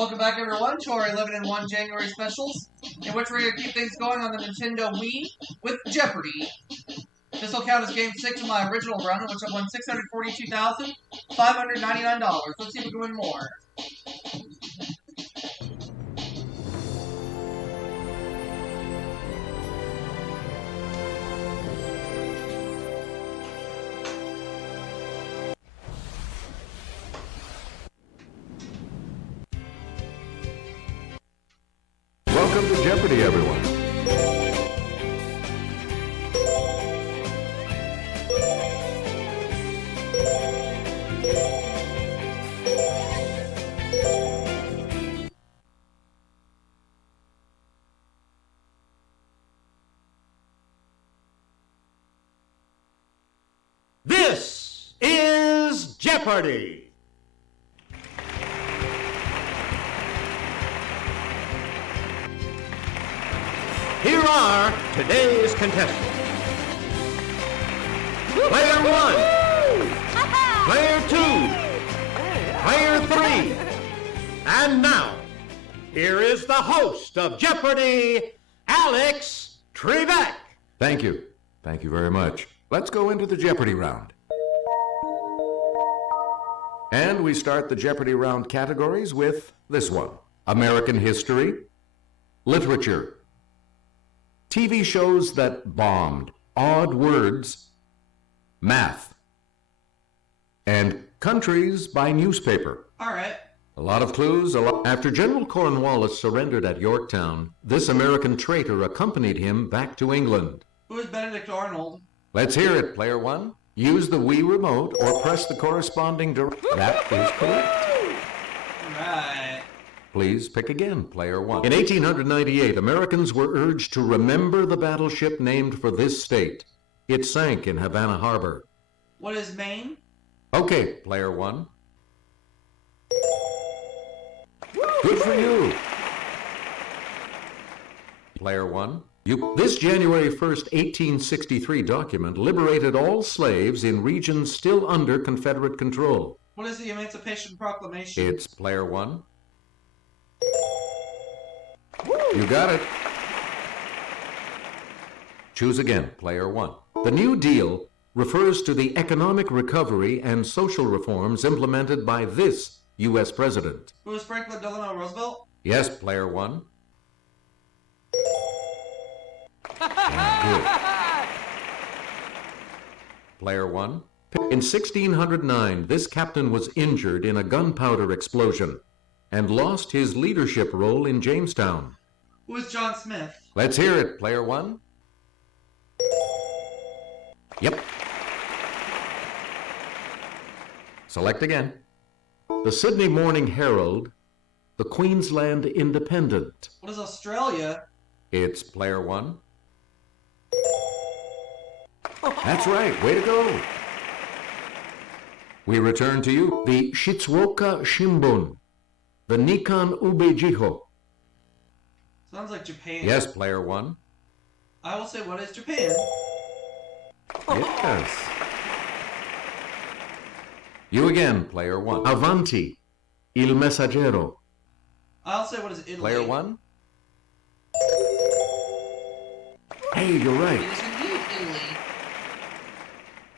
Welcome back, everyone, to our 11 and 1 January specials, in which we're going to keep things going on the Nintendo Wii with Jeopardy! This will count as game 6 of my original run, in which I won $642,599. Let's see if we can win more. Welcome to Jeopardy, everyone. This is Jeopardy! Here are today's contestants. Player 1, Player 2, Player 3, and now, here is the host of Jeopardy, Alex Trebek. Thank you. Thank you very much. Let's go into the Jeopardy round. And we start the Jeopardy round categories with this one: American history, literature, TV shows that bombed, odd words, math, and countries by newspaper. All right. A lot of clues. After General Cornwallis surrendered at Yorktown, this American traitor accompanied him back to England. Who is Benedict Arnold? Let's hear it, Player 1. Use the Wii remote or press the corresponding That is correct. All right. Please pick again, Player 1. In 1898, Americans were urged to remember the battleship named for this state. It sank in Havana Harbor. What is Maine? Okay, Player 1. Good for you. Player 1. This January 1st, 1863 document liberated all slaves in regions still under Confederate control. What is the Emancipation Proclamation? It's Player 1. You got it. Choose again, Player 1. The New Deal refers to the economic recovery and social reforms implemented by this U.S. president. Who is Franklin Delano Roosevelt? Yes, Player 1. Good. Player 1. In 1609, this captain was injured in a gunpowder explosion and lost his leadership role in Jamestown. Who is John Smith? Let's hear it, Player 1. Yep. Select again. The Sydney Morning Herald, the Queensland Independent. What is Australia? It's Player 1. That's right. Way to go. We return to you. The Shizuoka Shimbun, the Nikkan Ubejiho. Sounds like Japan. Yes, Player 1. I will say, what is Japan? Yes. You again, Player 1. Avanti, Il Messaggero. I'll say, what is Italy? Player 1. Hey, you're It right. is indeed Italy.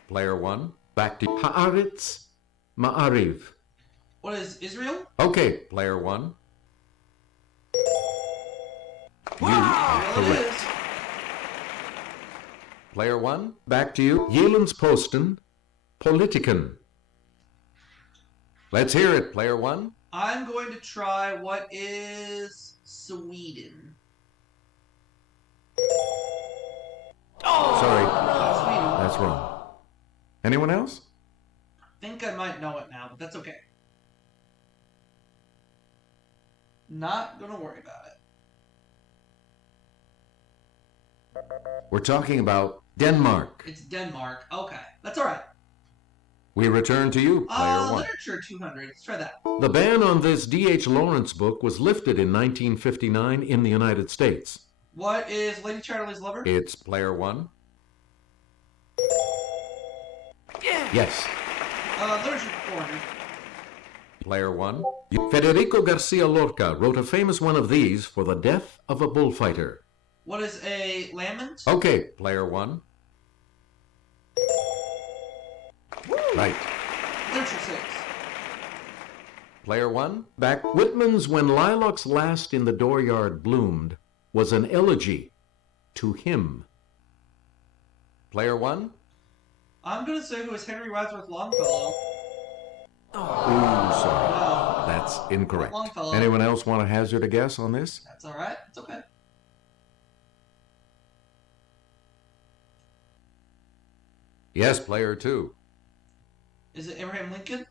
Player 1. Back to Haaretz, Ma'ariv. What is Israel? Okay, Player 1. You are Well, it correct. is. Player 1. Back to you. Jelens Posten, Politiken. Let's hear it, Player 1. I'm going to try what is Sweden. Sorry, Sweden. that's wrong. Anyone else? I think I might know it now, but that's okay. Not gonna worry about it. We're talking about Denmark. It's Denmark. Okay, that's all right. We return to you, Player 1. Literature 200. Let's try that. The ban on this D.H. Lawrence book was lifted in 1959 in the United States. What is Lady Chatterley's Lover? It's Player 1. Yeah. Yes. Literature 400. Player 1. Federico Garcia Lorca wrote a famous one of these for the death of a bullfighter. What is a lament? Okay, Player 1. Right. Literature 6. Player 1. Back. Whitman's When Lilacs Last in the Dooryard Bloomed was an elegy to him. Player 1. I'm going to say who is Henry Wadsworth Longfellow. Ooh, sorry. No. That's incorrect. Longfellow. Anyone else want to hazard a guess on this? That's all right. It's okay. Yes, Player 2. Is it Abraham Lincoln?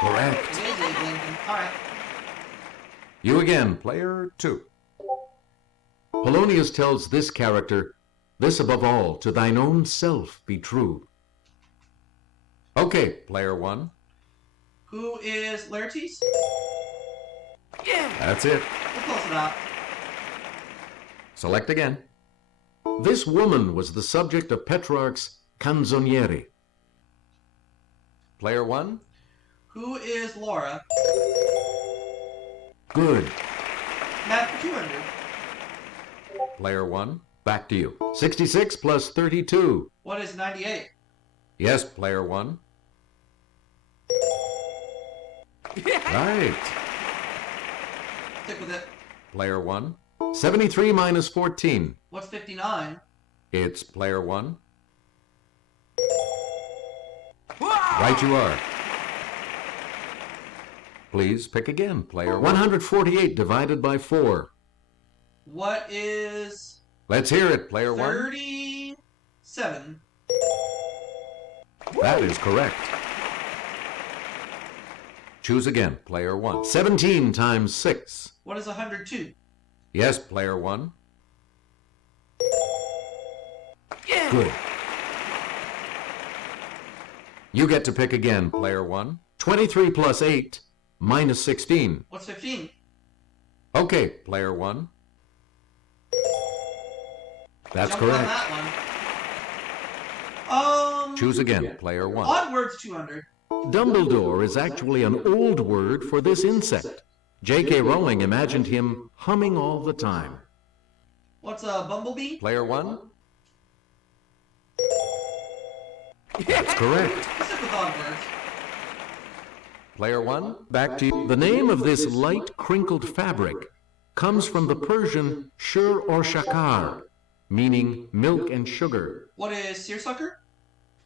Correct. It is Abe Lincoln. All right. You again, Player 2. Polonius tells this character, "This above all, to thine own self be true." Okay, Player 1. Who is Laertes? That's it. We're close enough. Select again. This woman was the subject of Petrarch's Canzoniere. Player 1. Who is Laura? Good. Matt for 200. Player 1. Back to you. 66 plus 32. What is 98? Yes, Player 1. Right. Stick with it. Player 1. 73 minus 14. What's 59? It's Player 1. Right you are. Please pick again, Player 148 divided by 4. What is Let's hear it, Player 1. 37? That is correct. Choose again, Player 1. 17 times 6. What is 102? Yes, Player 1. Good. You get to pick again, Player 1. 23 plus 8 minus 16. What's 15? Okay, Player 1. That's Jumped on correct. that one. Choose again, Player 1. Odd words 200. Dumbledore is actually an old word for this insect. J.K. Rowling imagined him humming all the time. What's a bumblebee? Player 1. That's correct. Stick with odd words. Player 1, back to you. The name of this light, crinkled fabric comes from the Persian shur or shakar, meaning milk and sugar. What is seersucker?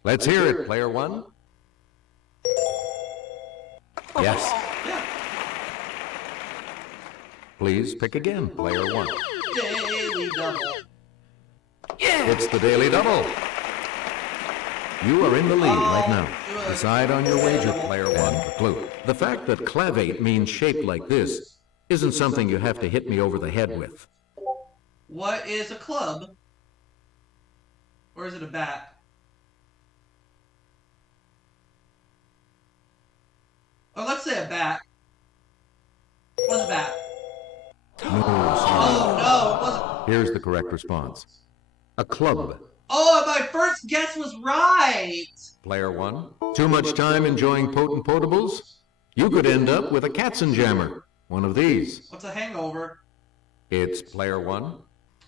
Let's hear it, Player 1. Yes. Yeah. Please pick again, Player 1. Daily double. It's the Daily Double. You are in the lead right now. Decide on your wager, Player 1. The clue. The fact that clavate means shaped like this isn't something you have to hit me over the head with. What is a club? Or is it a bat? Or let's say a bat. What's a bat? No, sorry. Oh no, it wasn't. Here's the correct response. A club. Oh, my first guess was right! Player 1. Too much time enjoying potent potables? You could end up with a Katzenjammer. One of these. What's a hangover? It's Player 1.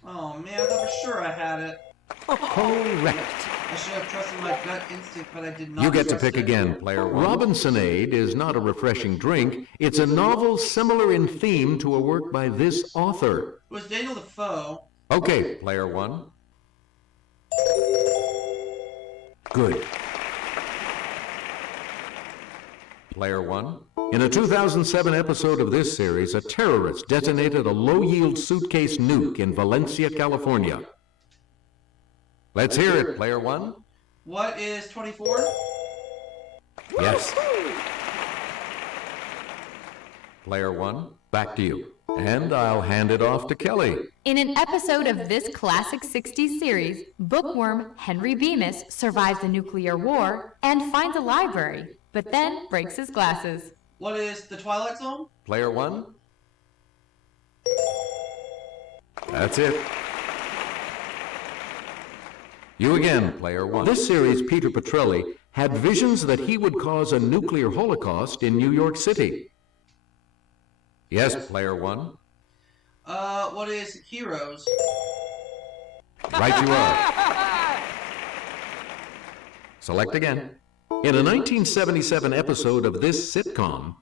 Oh man, I thought for sure I had it. Correct. I should have trusted my gut instinct, but I did not. You get to trust pick it. again, Player 1. Robinsonade is not a refreshing drink. It's a novel similar in theme to a work by this author. It was Daniel Defoe. Okay, Player 1. Good. Player 1. In a 2007 episode of this series, a terrorist detonated a low-yield suitcase nuke in Valencia, California. Let's hear it, Player 1. What is 24? Yes. Player 1, back to you. And I'll hand it off to Kelly. In an episode of this classic 60s series, bookworm Henry Bemis survives the nuclear war and finds a library, but then breaks his glasses. What is the Twilight Zone? Player 1. That's it. You again, Player 1. This series, Peter Petrelli had visions that he would cause a nuclear holocaust in New York City. Yes, player one. What is Heroes? Right you are. Select again. In a 1977 episode of this sitcom,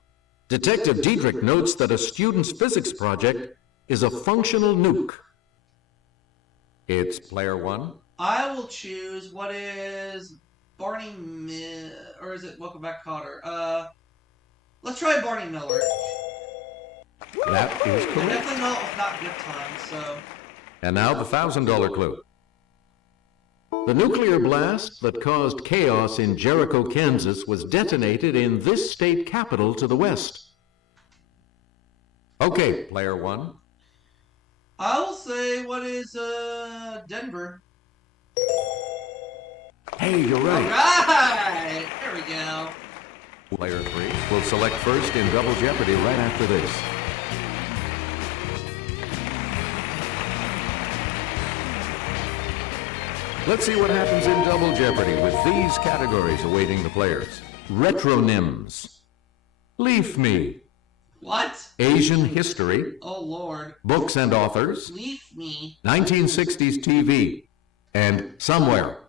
Detective Diedrich notes that a student's physics project is a functional nuke. It's player one. I will choose what is Barney or is it Welcome Back, Kotter? Let's try Barney Miller. That is I correct. definitely know it was not good times, so. And now the $1,000 clue. The nuclear blast that caused chaos in Jericho, Kansas was detonated in this state capital to the west. Okay, player one. I will say what is Denver. Hey, you're right. Right! There we go. Player three will select first in Double Jeopardy right after this. Let's see what happens in Double Jeopardy with these categories awaiting the players. Retronyms. Leaf Me. What? Asian History. Oh, Lord. Books and Authors. Leave me. 1960s TV. And Somewhere.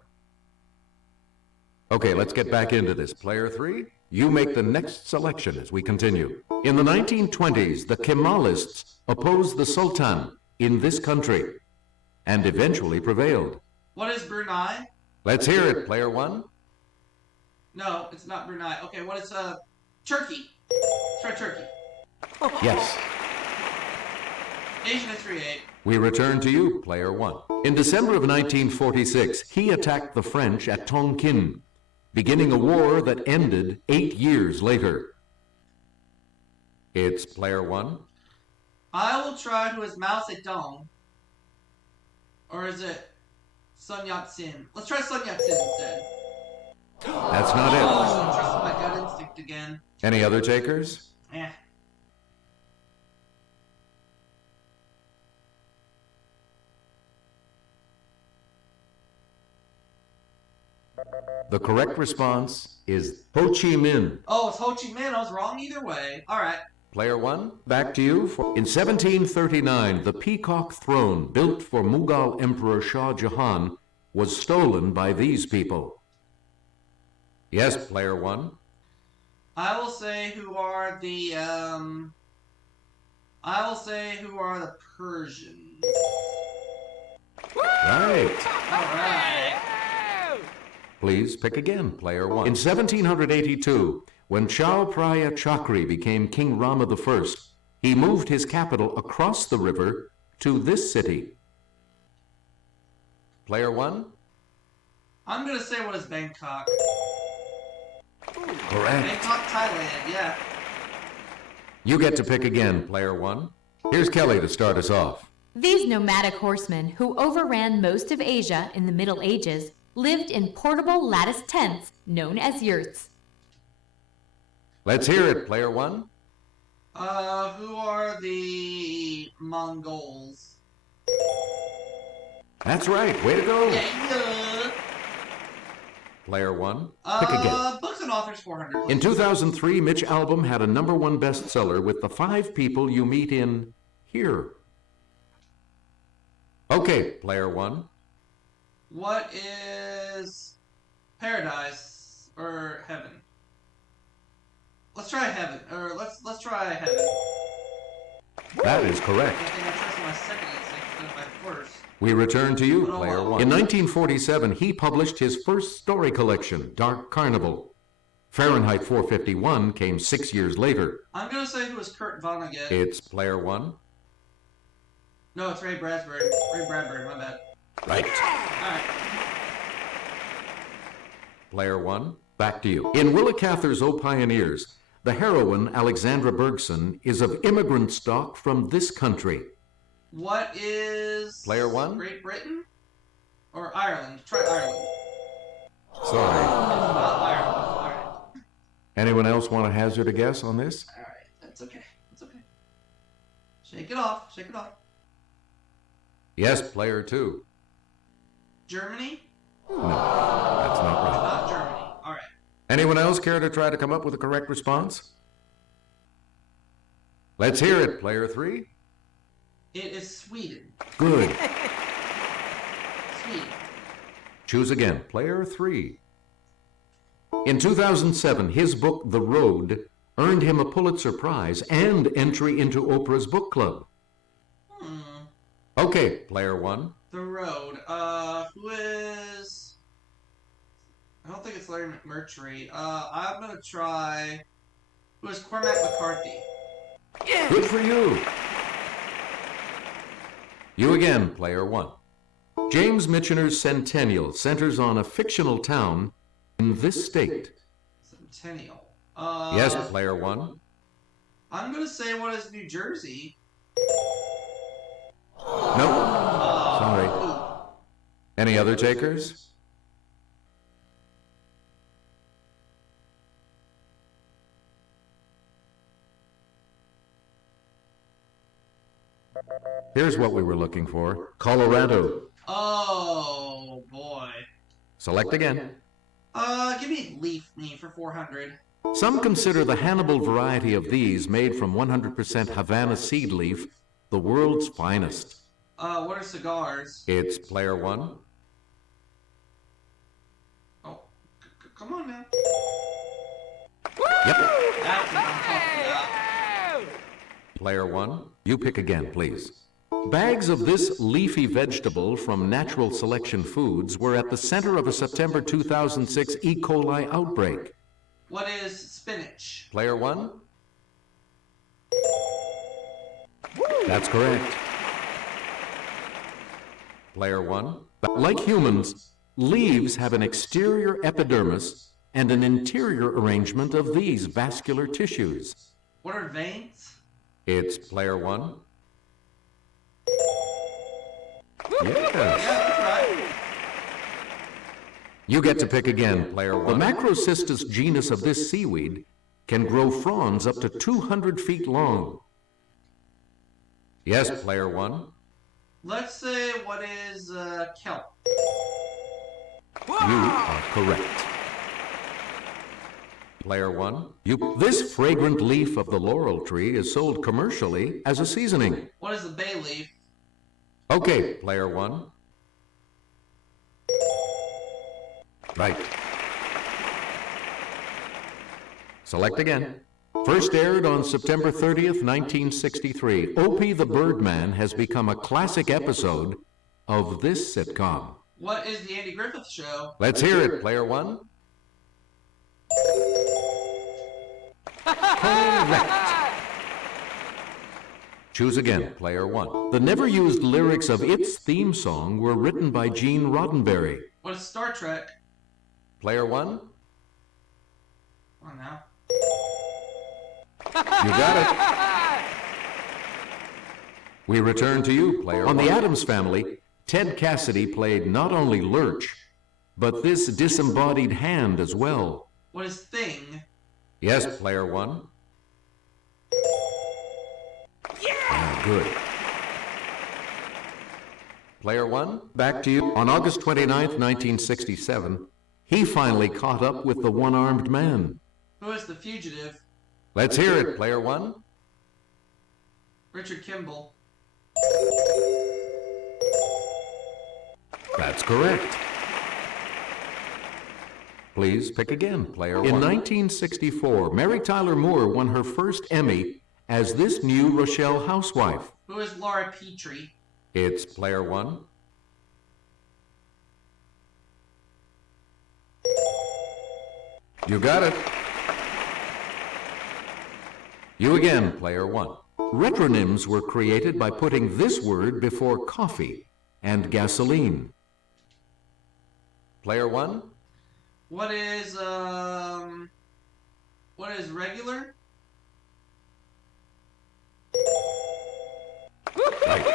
Okay, let's get back into this. Player three, you make the next selection as we continue. In the 1920s, the Kemalists opposed the Sultan in this country and eventually prevailed. What is Brunei? Let's hear it, player one. No, it's not Brunei. Okay, what is Turkey? Let's try Turkey. Yes. Asian History 8. We return to you, player one. In December of 1946, he attacked the French at Tonkin, beginning a war that ended 8 years later. It's player one. I will try who is Mao Zedong. Or is it Sun Yat-sen? Let's try Sun Yat-sen instead. That's not I it. shouldn't trust my gut instinct again. Any other takers? Eh. The correct response is Ho Chi Minh. Oh, it's Ho Chi Minh. I was wrong either way. Alright. Player one, back to you. In 1739, the Peacock Throne, built for Mughal Emperor Shah Jahan, was stolen by these people. Yes, player one. I will say who are the Persians. Right. Alright. Please pick again, player one. In 1782, when Chao Phraya Chakri became King Rama I, he moved his capital across the river to this city. Player one? I'm gonna say what is Bangkok. Correct. Bangkok, Thailand, yeah. You get to pick again, player one. Here's Kelly to start us off. These nomadic horsemen, who overran most of Asia in the Middle Ages, lived in portable lattice tents known as yurts. Let's hear it, player one. Who are the Mongols? That's right. Way to go. Yeah. Player one. Pick again. Books and Authors 400. In 2003, Mitch Albom had a #1 bestseller with the 5 people you meet in here. Okay, player one. What is Paradise or Heaven? Let's try Heaven, or let's try Heaven. That is correct. I think I trusted my second instinct instead of my first. We return to you, Oh, player wow. one. In 1947, he published his first story collection, Dark Carnival. Fahrenheit 451 came 6 years later. I'm gonna say who is Kurt Vonnegut. It's player one. No, it's Ray Bradbury. Ray Bradbury, my bad. Right. Alright. Player one, back to you. In Willa Cather's O Pioneers, the heroine, Alexandra Bergson, is of immigrant stock from this country. What is Player one? Great Britain? Or Ireland? Try Ireland. Sorry. It's not Ireland. Alright. Anyone else want to hazard a guess on this? Alright. That's okay. That's okay. Shake it off. Shake it off. Yes, player two. Germany? No, that's not right. Not Germany. Alright. Anyone else care to try to come up with a correct response? Let's hear it, player 3. It is Sweden. Good. Sweden. Choose again, player 3. In 2007, his book, The Road, earned him a Pulitzer Prize and entry into Oprah's book club. Okay, player 1. The Road. Who is... I don't think it's Larry McMurtry. I'm gonna try... Who is Cormac McCarthy? Good for you. You again, player 1. James Michener's Centennial centers on a fictional town in this state. Centennial. Yes, player 1. I'm gonna say what is New Jersey? Nope. Sorry. Any other takers? Here's what we were looking for. Colorado. Oh, boy. Select again. Give me Leaf Me for 400. Some consider the Hannibal variety of these, made from 100% Havana seed leaf, the world's finest. What are cigars? It's player 1. Oh, come on now. Yep. That's what I'm talking about. Player 1, you pick again, please. Bags of this leafy vegetable from Natural Selection Foods were at the center of a September 2006 E. coli outbreak. What is spinach? Player 1? That's correct. Player 1? Like humans, leaves have an exterior epidermis and an interior arrangement of these vascular tissues. What are veins? It's player 1. Yes. Yeah, that's right. You get to pick again, player 1. The Macrocystis genus of this seaweed can grow fronds up to 200 feet long. Yes, player 1. Let's say what is kelp? You are correct. Player 1. This fragrant leaf of the laurel tree is sold commercially as a seasoning. What is the bay leaf? Okay, player 1. Right. Select again. First aired on September 30th, 1963, Opie the Birdman has become a classic episode of this sitcom. What is the Andy Griffith Show? Let's hear it, player 1. Correct. Choose again, player 1. The never-used lyrics of its theme song were written by Gene Roddenberry. What is Star Trek? Player 1? Come on now. You got it. We return to you, player 1. On the Addams Family, Ted Cassidy played not only Lurch, but this disembodied hand as well. What is Thing? Yes, player 1. Yeah! Good. Player 1, back to you. On August 29th, 1967, he finally caught up with the one-armed man. Who is the fugitive? Let's hear it, player 1. Richard Kimball. That's correct. Please pick again, player 1. In 1964, Mary Tyler Moore won her first Emmy as this new Rochelle housewife. Who is Laura Petrie? It's player 1. You got it. You again, player 1. Retronyms were created by putting this word before coffee and gasoline. Player 1. What is regular? Right.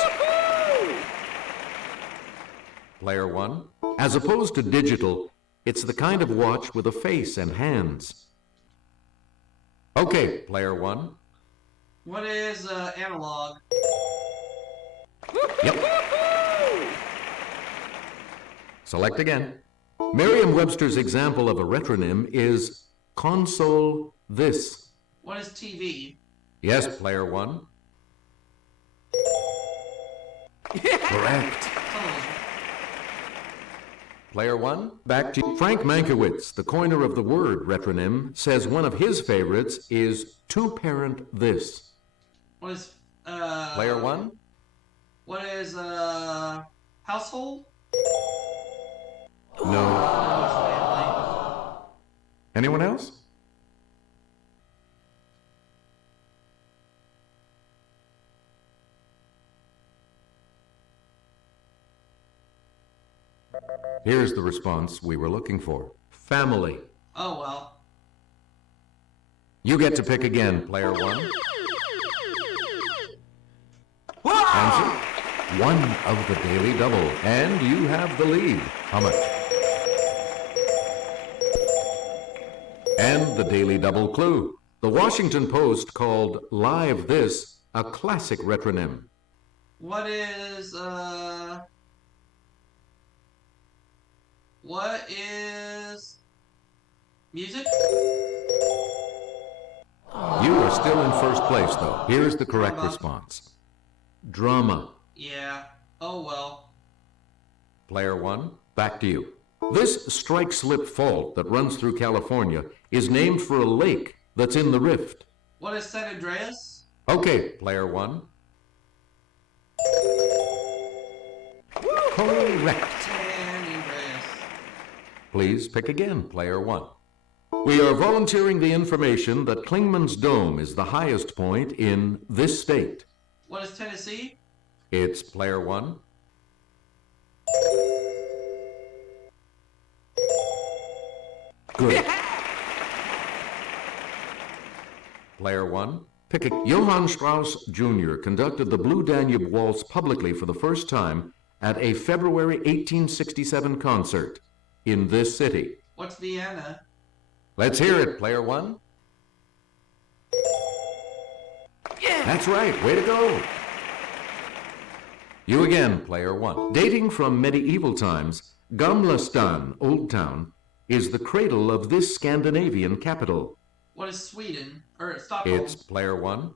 Player 1. As opposed to digital, it's the kind of watch with a face and hands. Okay, player 1. What is analog? Yep. Select again. Merriam-Webster's example of a retronym is console this. What is TV? Yes, player one. Correct. Player one, back to you. Frank Mankiewicz, the coiner of the word retronym, says one of his favorites is two-parent this. What is, Player one? What is, household? No. Anyone else? Here's the response we were looking for. Family. Oh, well. You get to pick again, player one. Answer, one of the daily double, and you have the lead. How much? And the daily double clue. The Washington Post called Live This a classic retronym. What is, music? You are still in first place, though. Here's the correct response. Drama. Yeah. Oh, well. Player one, back to you. This strike-slip fault that runs through California is named for a lake that's in the rift. What is San Andreas? Okay, player one. Correct. San Andreas. Please pick again, player one. We are volunteering the information that Klingman's Dome is the highest point in this state. What is Tennessee? It's player one. Good. Player one. Pick a. Johann Strauss Jr. conducted the Blue Danube Waltz publicly for the first time at a February 1867 concert in this city. What's Vienna? Let's hear it, player one. Yeah! That's right. Way to go. You again, player one. Dating from medieval times, Gamla Stan, Old Town, is the cradle of this Scandinavian capital. What is Sweden? Or Stockholm? It's player one.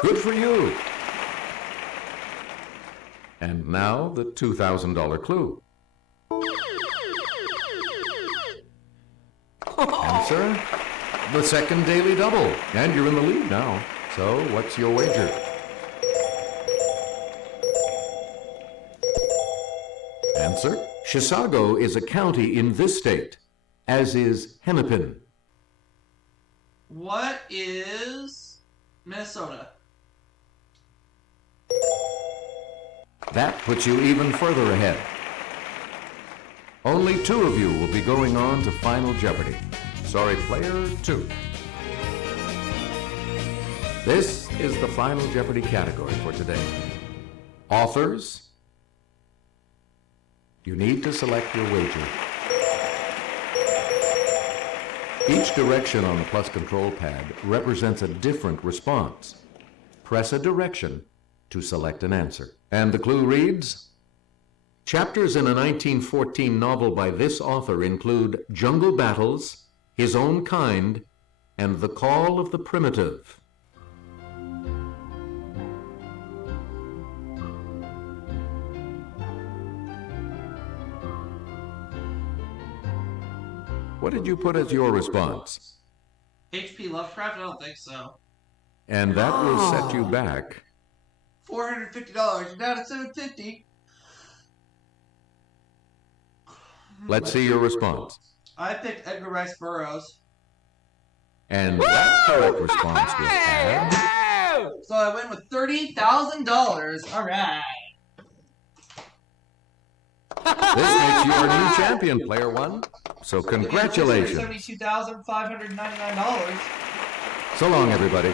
Good for you. And now the $2,000 clue. Answer, the second daily double. And you're in the lead now. So what's your wager? Answer, Chisago is a county in this state, as is Hennepin. What is Minnesota? That puts you even further ahead. Only two of you will be going on to Final Jeopardy. Sorry, player two. This is the Final Jeopardy category for today. Authors, you need to select your wager. Each direction on the plus control pad represents a different response. Press a direction to select an answer. And the clue reads, chapters in a 1914 novel by this author include Jungle Battles, His Own Kind, and The Call of the Primitive. What did you put as your response? H.P. Lovecraft? I don't think so. And that will set you back. $450. Down at $750. Let's see your response. I picked Edgar Rice Burroughs. And that correct response will add. So I win with $30,000. All right. This makes you our new champion, player one. So congratulations. $72,599. So long, everybody.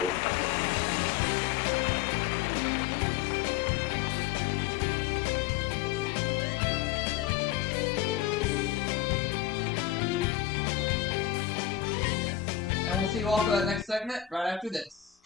And we'll see you all for that next segment right after this.